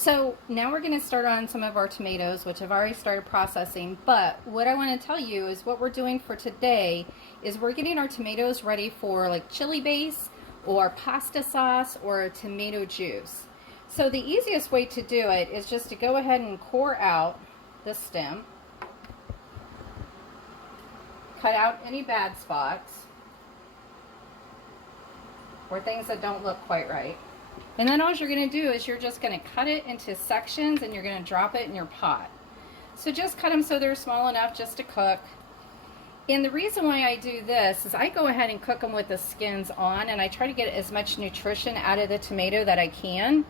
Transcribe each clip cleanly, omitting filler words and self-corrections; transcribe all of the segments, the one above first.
So now we're going to start on some of our tomatoes, which I've already started processing. But what I want to tell you is what we're doing for today is we're getting our tomatoes ready for like chili base or pasta sauce or a tomato juice. So the easiest way to do it is just to go ahead and core out the stem. Cut out any bad spots or things that don't look quite right. And then all you're going to do is you're just going to cut it into sections and you're going to drop it in your pot. So just cut them so they're small enough just to cook. And the reason why I do this is I go ahead and cook them with the skins on, and I try to get as much nutrition out of the tomato that I can.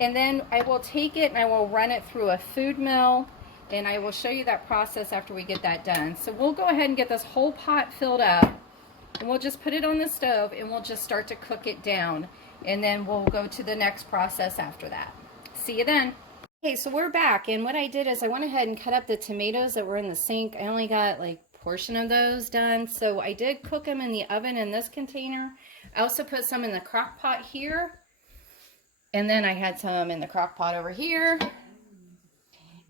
And then I will take it and I will run it through a food mill, and I will show you that process after we get that done. So we'll go ahead and get this whole pot filled up, and we'll just put it on the stove and we'll just start to cook it down. And then we'll go to the next process after that. See you then. Okay, so we're back, and what I did is I went ahead and cut up the tomatoes that were in the sink. I only got like a portion of those done, so I did cook them in the oven in this container. I also put some in the crock pot here, and then I had some in the crock pot over here.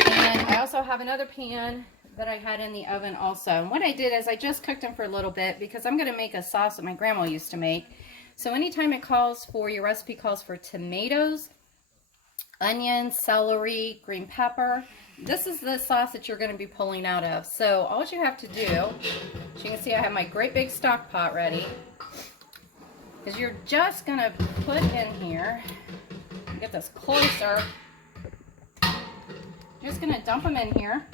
And I also have another pan that I had in the oven also. And what I did is I just cooked them for a little bit because I'm going to make a sauce that my grandma used to make. So anytime it calls for, your recipe calls for tomatoes, onions, celery, green pepper, this is the sauce that you're going to be pulling out of. So all you have to do, as you can see I have my great big stock pot ready, is you're just going to put in here, get this closer, you're just going to dump them in here.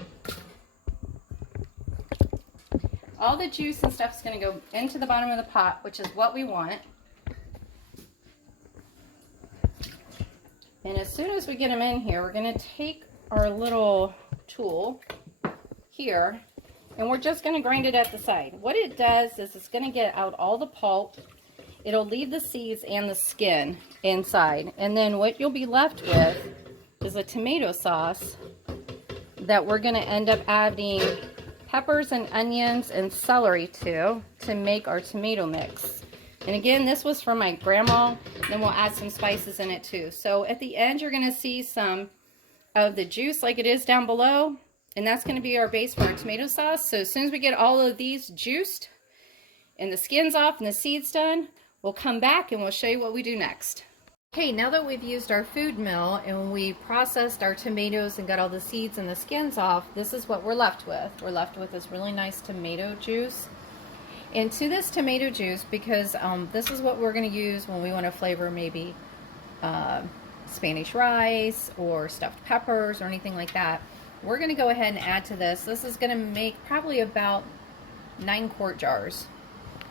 All the juice and stuff is going to go into the bottom of the pot, which is what we want. And as soon as we get them in here, we're going to take our little tool here, and we're just going to grind it at the side. What it does is it's going to get out all the pulp. It'll leave the seeds and the skin inside. And then what you'll be left with is a tomato sauce that we're going to end up adding peppers and onions and celery to make our tomato mix. And again, this was from my grandma. Then we'll add some spices in it too. So at the end, you're going to see some of the juice like it is down below. And that's going to be our base for our tomato sauce. So as soon as we get all of these juiced and the skins off and the seeds done, we'll come back and we'll show you what we do next. Okay, now that we've used our food mill and we processed our tomatoes and got all the seeds and the skins off, this is what we're left with. We're left with this really nice tomato juice. And to this tomato juice, because this is what we're going to use when we want to flavor maybe Spanish rice or stuffed peppers or anything like that, we're going to go ahead and add to this. This is going to make probably about 9 quart jars.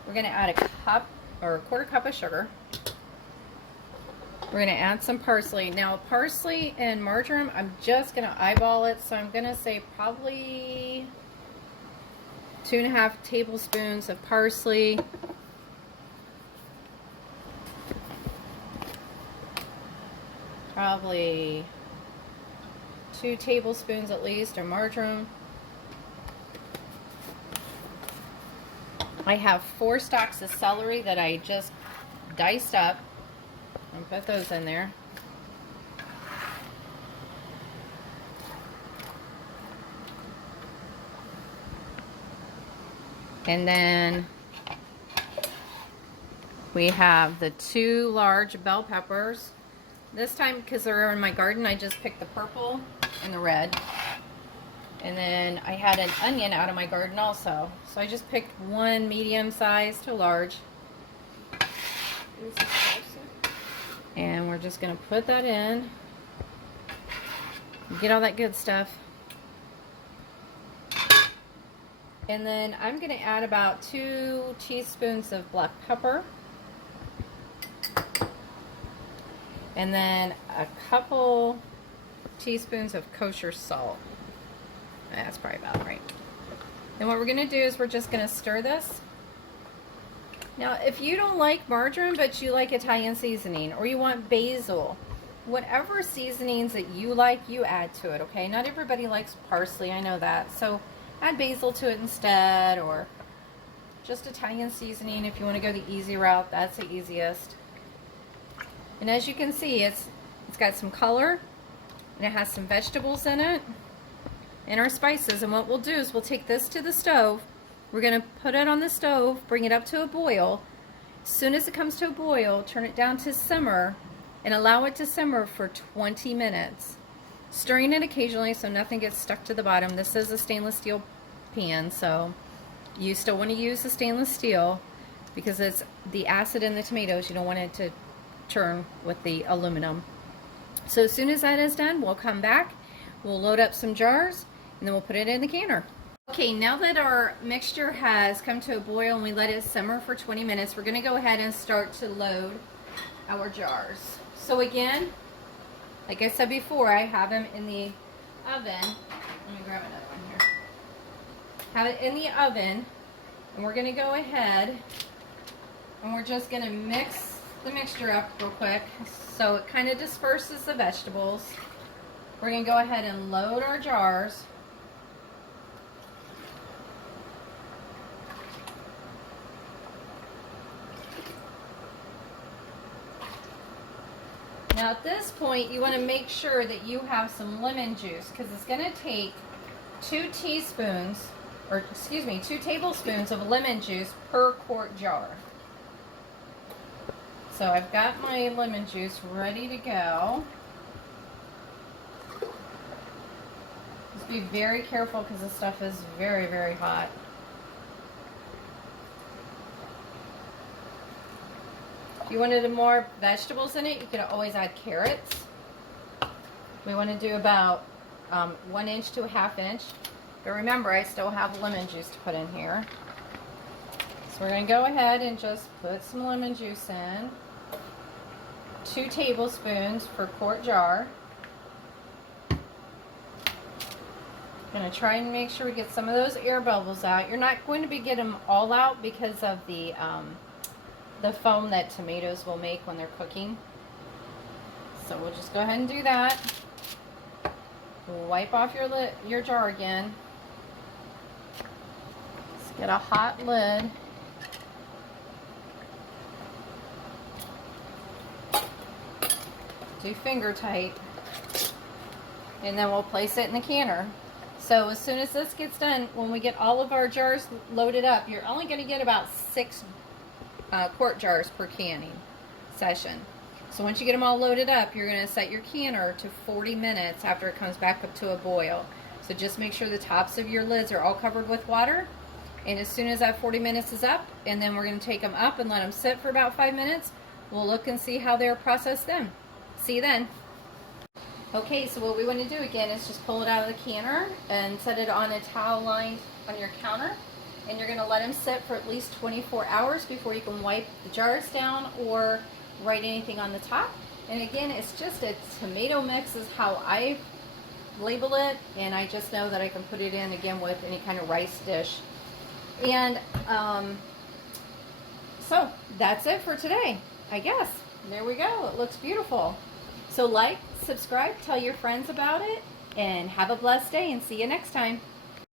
We're going to add a cup or a quarter cup of sugar. We're going to add some parsley. Now parsley and marjoram, I'm just going to eyeball it, so I'm going to say probably 2.5 tablespoons of parsley. Probably 2 tablespoons at least of marjoram. I have 4 stalks of celery that I just diced up and put those in there. And then we have the 2 large bell peppers. This time, because they're in my garden, I just picked the purple and the red. And then I had an onion out of my garden also. So I just picked 1 medium size to large. And we're just going to put that in. Get all that good stuff. And then I'm going to add about 2 teaspoons of black pepper. And then a couple teaspoons of kosher salt. That's probably about right. And what we're going to do is we're just going to stir this. Now, if you don't like marjoram, but you like Italian seasoning, or you want basil, whatever seasonings that you like, you add to it, okay? Not everybody likes parsley, I know that. So add basil to it instead, or just Italian seasoning if you want to go the easy route. That's the easiest. And as you can see, it's got some color. and it has some vegetables in it and our spices. And what we'll do is we'll take this to the stove. We're gonna put it on the stove, bring it up to a boil. As soon as it comes to a boil, turn it down to simmer and allow it to simmer for 20 minutes. Stirring it occasionally so nothing gets stuck to the bottom. This is a stainless steel pan, so you still want to use the stainless steel because it's the acid in the tomatoes. You don't want it to turn with the aluminum. So as soon as that is done, we'll come back, we'll load up some jars, and then we'll put it in the canner. Okay, now that our mixture has come to a boil and we let it simmer for 20 minutes, we're going to go ahead and start to load our jars. So again, like I said before, I have them in the oven. Let me grab another one here. Have it in the oven, and we're going to go ahead and we're just going to mix the mixture up real quick so it kind of disperses the vegetables. We're going to go ahead and load our jars. Now at this point, you want to make sure that you have some lemon juice because it's going to take 2 tablespoons of lemon juice per quart jar. So I've got my lemon juice ready to go. Just be very careful because this stuff is very, very hot. If you wanted more vegetables in it, you could always add carrots. We want to do about 1 inch to a ½ inch. But remember, I still have lemon juice to put in here. So we're going to go ahead and just put some lemon juice in. 2 tablespoons per quart jar. Going to try and make sure we get some of those air bubbles out. You're not going to be getting them all out because of the foam that tomatoes will make when they're cooking. So we'll just go ahead and do that. Wipe off your jar again. Let's get a hot lid. Do finger tight. And then we'll place it in the canner. So as soon as this gets done, when we get all of our jars loaded up, you're only going to get about 6 quart jars per canning session. So once you get them all loaded up, you're going to set your canner to 40 minutes after it comes back up to a boil. So just make sure the tops of your lids are all covered with water. And as soon as that 40 minutes is up, and then we're going to take them up and let them sit for about 5 minutes, we'll look and see how they're processed then. See you then. Okay, so what we want to do again is just pull it out of the canner and set it on a towel line on your counter. And you're going to let them sit for at least 24 hours before you can wipe the jars down or write anything on the top. And again, it's just a tomato mix is how I label it, and I just know that I can put it in again with any kind of rice dish. And so that's it for today, I guess. There we go. It looks beautiful. So like, subscribe, tell your friends about it, and have a blessed day, and see you next time.